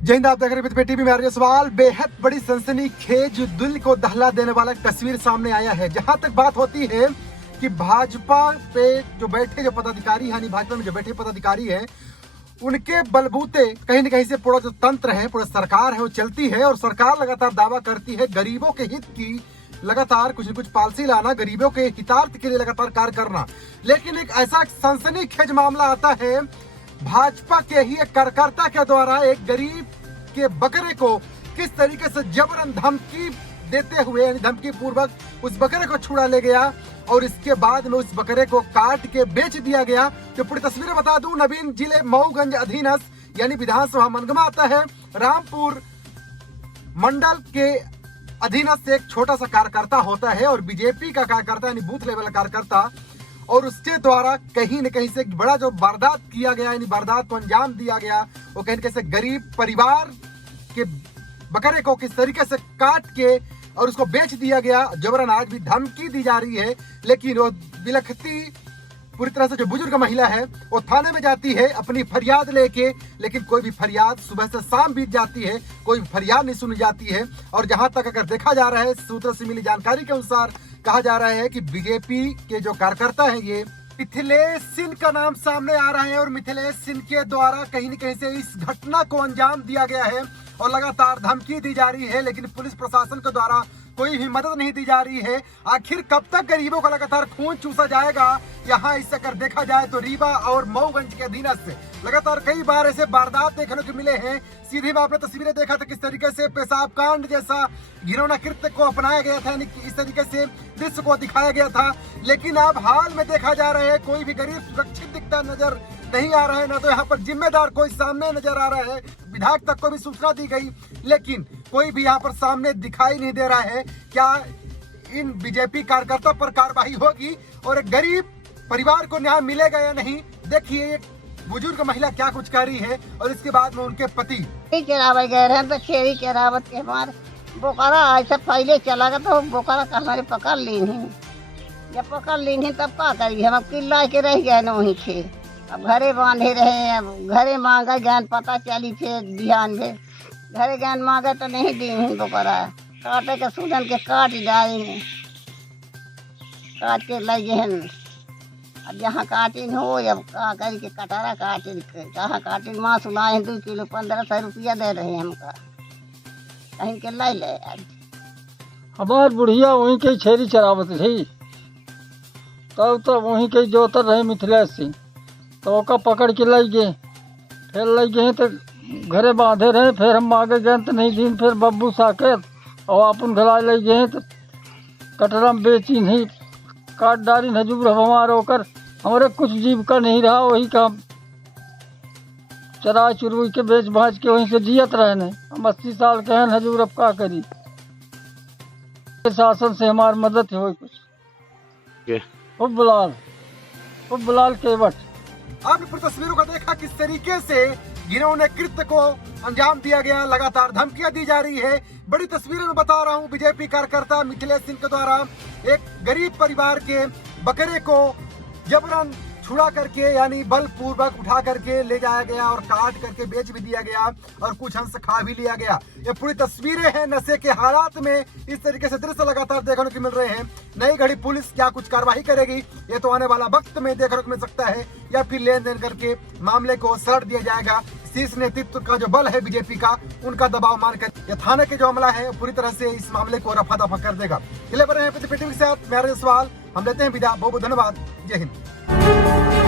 जय हिंद। आप देख रहे हैं टीवी में। मेरा सवाल बेहद बड़ी सनसनीखेज दिल को दहला देने वाला तस्वीर सामने आया है। जहां तक बात होती है कि भाजपा पे जो बैठे जो पदाधिकारी यानी भाजपा में जो बैठे पदाधिकारी हैं उनके बलबूते कहीं न कहीं से पूरा जो तंत्र है, पूरा सरकार है वो चलती है। और सरकार लगातार दावा करती है गरीबों के हित की, लगातार कुछ न कुछ पॉलिसी लाना, गरीबों के हितार्थ के लिए लगातार कार्य करना। लेकिन एक ऐसा सनसनीखेज मामला आता है भाजपा के ही एक कार्यकर्ता के द्वारा एक गरीब के बकरे को किस तरीके से जबरन धमकी देते हुए, यानी धमकी पूर्वक उस बकरे को छुड़ा ले गया और इसके बाद में उस बकरे को काट के बेच दिया गया। जो पूरी तस्वीरें बता दूं, नवीन जिले मऊगंज अधीनस्थ यानी विधानसभा मनगमा आता है, रामपुर मंडल के अधीनस्थ एक छोटा सा कार्यकर्ता होता है और बीजेपी का कार्यकर्ता यानी बूथ लेवल कार्यकर्ता, और उसके द्वारा कहीं न कहीं से बड़ा जो वारदात किया गया, यानी वारदात को अंजाम दिया गया, वो कहीं न कहीं से गरीब परिवार के बकरे को किस तरीके से काट के और उसको बेच दिया गया। जबरन आज भी धमकी दी जा रही है, लेकिन वो बिलखती पूरी तरह से जो बुजुर्ग महिला है वो थाने में जाती है अपनी फरियाद लेके, लेकिन कोई भी फरियाद सुबह से शाम बीत जाती है, कोई फरियाद नहीं सुनी जाती है। और जहां तक अगर देखा जा रहा है, सूत्रों से मिली जानकारी के अनुसार कहा जा रहा है कि बीजेपी के जो कार्यकर्ता हैं ये मिथिलेश सिंह का नाम सामने आ रहा है और मिथिलेश सिंह के द्वारा कहीं न कहीं से इस घटना को अंजाम दिया गया है और लगातार धमकी दी जा रही है। लेकिन पुलिस प्रशासन के द्वारा कोई भी मदद नहीं दी जा रही है। आखिर कब तक गरीबों का लगातार खून चूसा जाएगा? यहाँ इससे अगर देखा जाए तो रीवा और मऊगंज के अधीनस्थ लगातार कई बार ऐसे वारदात देखने को मिले हैं। सीधे में आपने तस्वीरें देखा था किस तरीके से पेशाब कांड जैसा घिनौना कृत्य को अपनाया गया था, इस तरीके से दृश्य को दिखाया गया था। लेकिन अब हाल में देखा जा रहा है कोई भी गरीब सुरक्षित दिखता नजर नहीं आ रहा है, ना तो यहाँ पर जिम्मेदार कोई सामने नजर आ रहा है। विधायक तक को भी सूचना दी गई, लेकिन कोई भी यहाँ पर सामने दिखाई नहीं दे रहा है। क्या इन बीजेपी कार्यकर्ता पर कार्रवाई होगी और एक गरीब परिवार को न्याय मिलेगा या नहीं? देखिए एक बुजुर्ग महिला क्या कुछ कर रही है और इसके बाद में उनके पति चरावे गए रहे तो छेरी चरावत के मार बोकारा ऐसा पहले चला गया तो बोकारा हमारे पकड़ ली नहीं। जब पकड़ ली नहीं तब क्या करी, हम किल्ला के रह गए न वहीं थे। अब घरे बांधे रहे, अब घरे मांगा ज्ञान पता चली थे ध्यान में, घरे ज्ञान मांगे तो नहीं दी बोकारा काटे के सूजन के काट जाए काट के लगे हैं। अब जहाँ काटिन हो अब कहाँ करी के कटारा काटिन कहाँ काटिन माँ सुनाए 2 किलो 1500 रुपया दे रहे हैं हमका, कहीं के लाई ले। हमार बुढ़िया वहीं के छेरी चरावत रही, तब तो वहीं के जोतर रहे मिथिलेश सिंह, तो ओका पकड़ के लाई गए। फिर लाई गए तो घरे बांधे रहे, फिर हम आगे गए तो नहीं दिन, फिर बब्बू साकेत और अपन घला ले गए तो कटरा में बेची नहीं काट डारी हजूर हमारे होकर हमारे कुछ जीविका नहीं रहा। वही काम चरा चुरवी के बेच भाज के वहीं से जियत रहे नहीं। हम 80 साल के हैं हजूर, अब क्या करी? शासन से हमारी मदद हो कुछ। बुलाल केवट। आपने पूरी तस्वीरों को देखा किस तरीके से जिन्होंने कृत्य को अंजाम दिया गया, लगातार धमकियां दी जा रही है। बड़ी तस्वीरें में बता रहा हूं, बीजेपी कार्यकर्ता मिथिलेश सिंह के द्वारा एक गरीब परिवार के बकरे को जबरन छुड़ा करके यानी बलपूर्वक उठा करके ले जाया गया और काट करके बेच भी दिया गया और कुछ अंश खा भी लिया गया। ये पूरी तस्वीरें हैं नशे के हालात में, इस तरीके से दृश्य लगातार देखने को मिल रहे हैं। नई घड़ी पुलिस क्या कुछ कार्रवाई करेगी ये तो आने वाला वक्त में देखने को मिल सकता है, या फिर लेन देन करके मामले को सड़ दिया जाएगा। शीर्ष नेतृत्व का जो बल है बीजेपी का, उनका दबाव मानकर यह थाने के जो अमला है पूरी तरह से इस मामले को रफा दफा कर देगा। के साथ मेरा सवाल हम लेते हैं विदा। बहुत बहुत धन्यवाद। जय हिंद।